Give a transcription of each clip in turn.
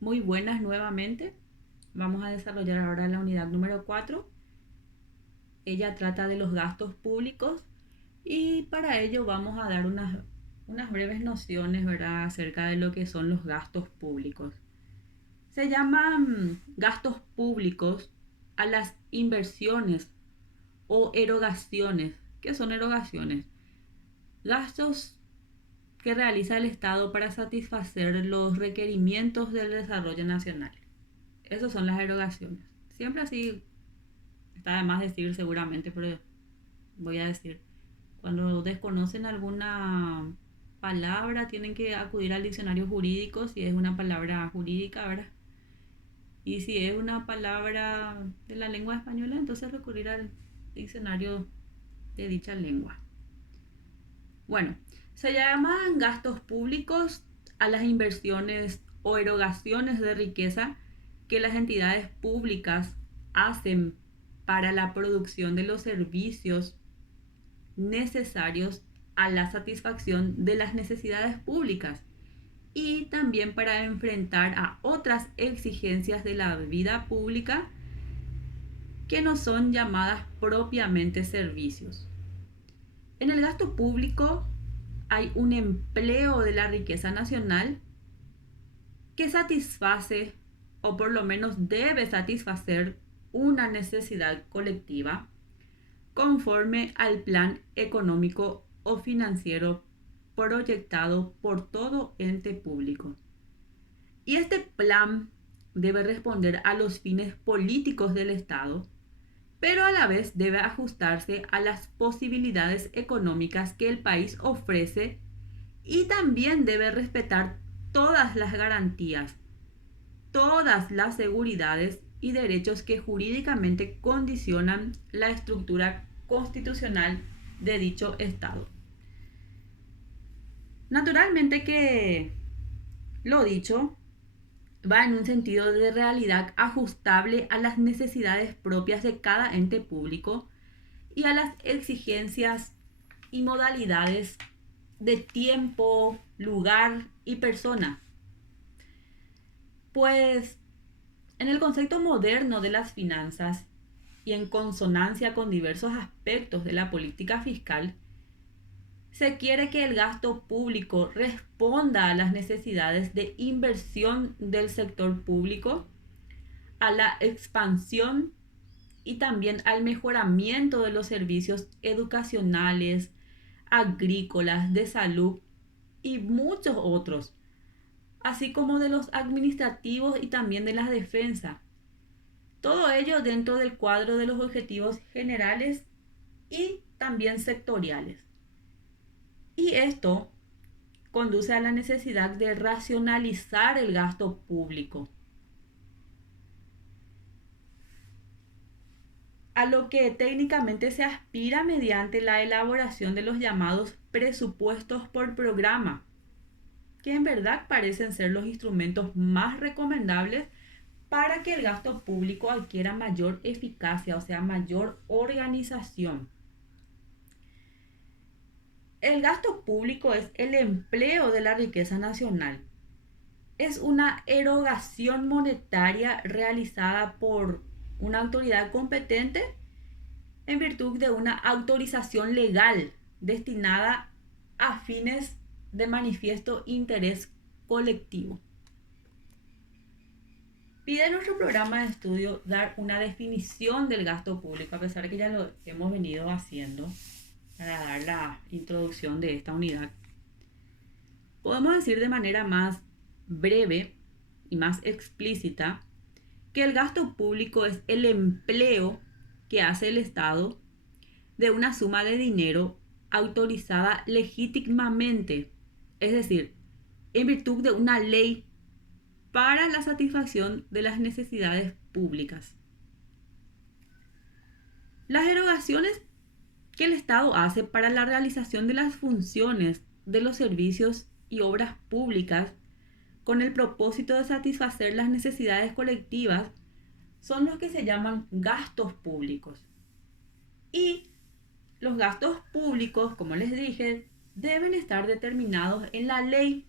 Muy buenas nuevamente. Vamos a desarrollar ahora la unidad número 4. Ella trata de los gastos públicos y para ello vamos a dar unas breves nociones, ¿verdad?, acerca de lo que son los gastos públicos. Se llaman gastos públicos a las inversiones o erogaciones. ¿Qué son erogaciones? Gastos que realiza el Estado para satisfacer los requerimientos del desarrollo nacional. Esas son las erogaciones. Siempre así, está de más decir seguramente, pero voy a decir. Cuando desconocen alguna palabra, tienen que acudir al diccionario jurídico si es una palabra jurídica, ¿verdad? Y si es una palabra de la lengua española, entonces recurrir al diccionario de dicha lengua. Bueno, se llaman gastos públicos a las inversiones o erogaciones de riqueza que las entidades públicas hacen para la producción de los servicios necesarios a la satisfacción de las necesidades públicas y también para enfrentar a otras exigencias de la vida pública que no son llamadas propiamente servicios. En el gasto público hay un empleo de la riqueza nacional que satisface o por lo menos debe satisfacer una necesidad colectiva conforme al plan económico o financiero proyectado por todo ente público. Y este plan debe responder a los fines políticos del Estado, pero a la vez debe ajustarse a las posibilidades económicas que el país ofrece y también debe respetar todas las garantías, todas las seguridades y derechos que jurídicamente condicionan la estructura constitucional de dicho Estado. Naturalmente que lo dicho va en un sentido de realidad ajustable a las necesidades propias de cada ente público y a las exigencias y modalidades de tiempo, lugar y persona. Pues en el concepto moderno de las finanzas y en consonancia con diversos aspectos de la política fiscal, se quiere que el gasto público responda a las necesidades de inversión del sector público, a la expansión y también al mejoramiento de los servicios educacionales, agrícolas, de salud y muchos otros, así como de los administrativos y también de la defensa. Todo ello dentro del cuadro de los objetivos generales y también sectoriales. Y esto conduce a la necesidad de racionalizar el gasto público, a lo que técnicamente se aspira mediante la elaboración de los llamados presupuestos por programa, que en verdad parecen ser los instrumentos más recomendables para que el gasto público adquiera mayor eficacia, o sea, mayor organización. El gasto público es el empleo de la riqueza nacional. Es una erogación monetaria realizada por una autoridad competente en virtud de una autorización legal destinada a fines de manifiesto interés colectivo. Pide nuestro programa de estudio dar una definición del gasto público, a pesar de que ya lo hemos venido haciendo para dar la introducción de esta unidad. Podemos decir de manera más breve y más explícita que el gasto público es el empleo que hace el Estado de una suma de dinero autorizada legítimamente, es decir, en virtud de una ley para la satisfacción de las necesidades públicas. Las erogaciones que el Estado hace para la realización de las funciones de los servicios y obras públicas con el propósito de satisfacer las necesidades colectivas son los que se llaman gastos públicos. Y los gastos públicos, como les dije, deben estar determinados en la ley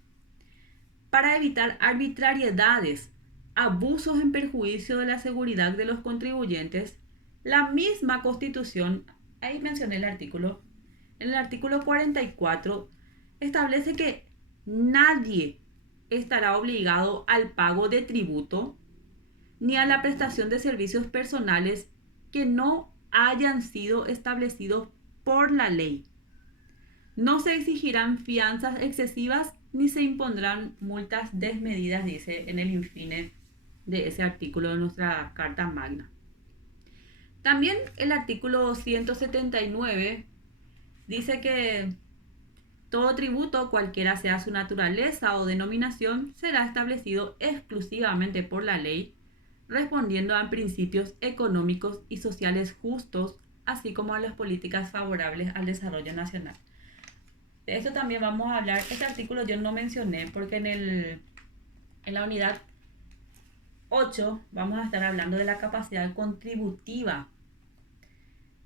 para evitar arbitrariedades abusos en perjuicio de la seguridad de los contribuyentes, la misma Constitución, ahí mencioné el artículo, en el artículo 44 establece que nadie estará obligado al pago de tributo ni a la prestación de servicios personales que no hayan sido establecidos por la ley. No se exigirán fianzas excesivas ni se impondrán multas desmedidas, dice en el infine de ese artículo de nuestra Carta Magna. También el artículo 179 dice que todo tributo, cualquiera sea su naturaleza o denominación, será establecido exclusivamente por la ley, respondiendo a principios económicos y sociales justos, así como a las políticas favorables al desarrollo nacional. De esto también vamos a hablar. Este artículo yo no mencioné porque en la unidad 8 vamos a estar hablando de la capacidad contributiva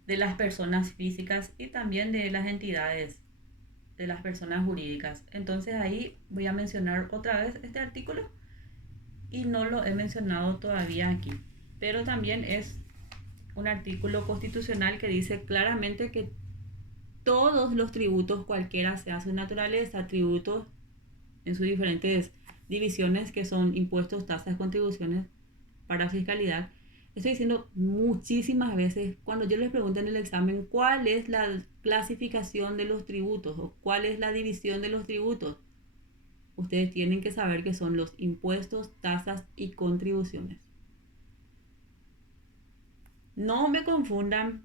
de las personas físicas y también de las entidades, de las personas jurídicas. Entonces ahí voy a mencionar otra vez este artículo y no lo he mencionado todavía aquí. Pero también es un artículo constitucional que dice claramente que todos los tributos, cualquiera sea su naturaleza, tributos en sus diferentes divisiones que son impuestos, tasas, contribuciones para fiscalidad. Estoy diciendo muchísimas veces cuando yo les pregunto en el examen cuál es la clasificación de los tributos o cuál es la división de los tributos. Ustedes tienen que saber que son los impuestos, tasas y contribuciones. No me confundan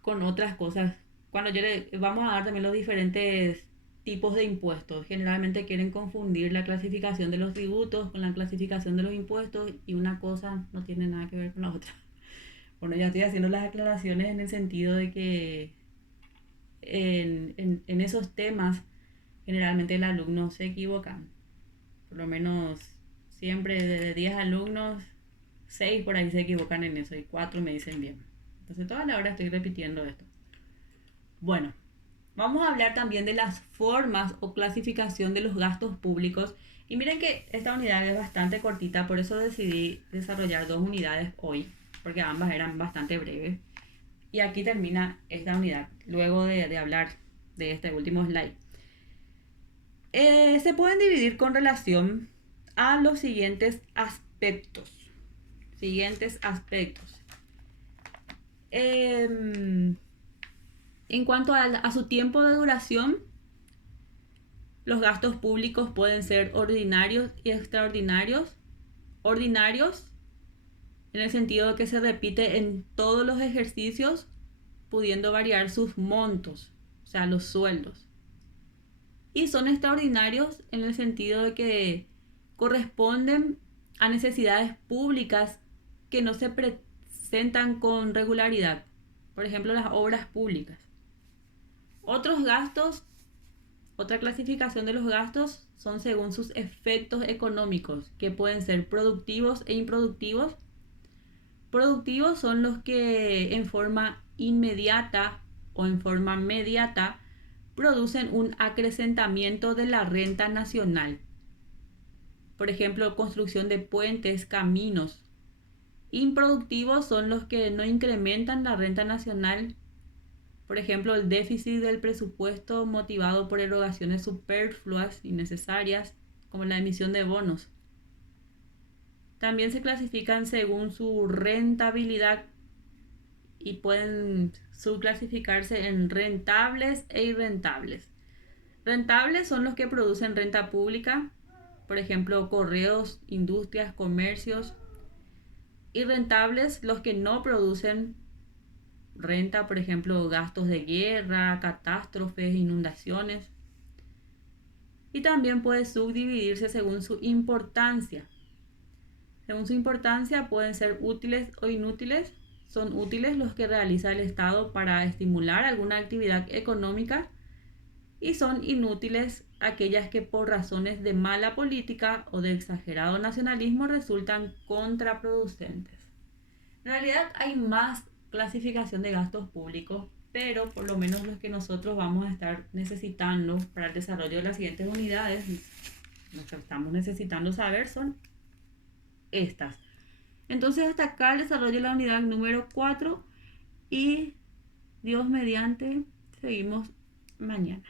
con otras cosas. Cuando vamos a dar también los diferentes tipos de impuestos. Generalmente quieren confundir la clasificación de los tributos con la clasificación de los impuestos y una cosa no tiene nada que ver con la otra. Bueno, ya estoy haciendo las aclaraciones en el sentido de que en esos temas generalmente el alumno se equivoca. Por lo menos siempre de 10 alumnos, 6 por ahí se equivocan en eso y 4 me dicen bien. Entonces toda la hora estoy repitiendo esto. Bueno, vamos a hablar también de las formas o clasificación de los gastos públicos. Y miren que esta unidad es bastante cortita, por eso decidí desarrollar 2 unidades hoy, porque ambas eran bastante breves. Y aquí termina esta unidad, luego de hablar de este último slide. Se pueden dividir con relación a los siguientes aspectos. En cuanto a su tiempo de duración, los gastos públicos pueden ser ordinarios y extraordinarios. Ordinarios, en el sentido de que se repite en todos los ejercicios, pudiendo variar sus montos, o sea, los sueldos. Y son extraordinarios en el sentido de que corresponden a necesidades públicas que no se presentan con regularidad. Por ejemplo, las obras públicas. Otros gastos, otra clasificación de los gastos son según sus efectos económicos, que pueden ser productivos e improductivos. Productivos son los que en forma inmediata o en forma mediata producen un acrecentamiento de la renta nacional. Por ejemplo, construcción de puentes, caminos. Improductivos son los que no incrementan la renta nacional. Por ejemplo, el déficit del presupuesto motivado por erogaciones superfluas y necesarias, como la emisión de bonos. También se clasifican según su rentabilidad y pueden subclasificarse en rentables e irrentables. Rentables son los que producen renta pública, por ejemplo, correos, industrias, comercios. Irrentables los que no producen renta, por ejemplo, gastos de guerra, catástrofes, inundaciones. Y también puede subdividirse según su importancia. Según su importancia pueden ser útiles o inútiles. Son útiles los que realiza el Estado para estimular alguna actividad económica y son inútiles aquellas que por razones de mala política o de exagerado nacionalismo resultan contraproducentes. En realidad hay más clasificación de gastos públicos, pero por lo menos los que nosotros vamos a estar necesitando para el desarrollo de las siguientes unidades, lo que estamos necesitando saber son estas. Entonces hasta acá el desarrollo de la unidad número 4 y Dios mediante seguimos mañana.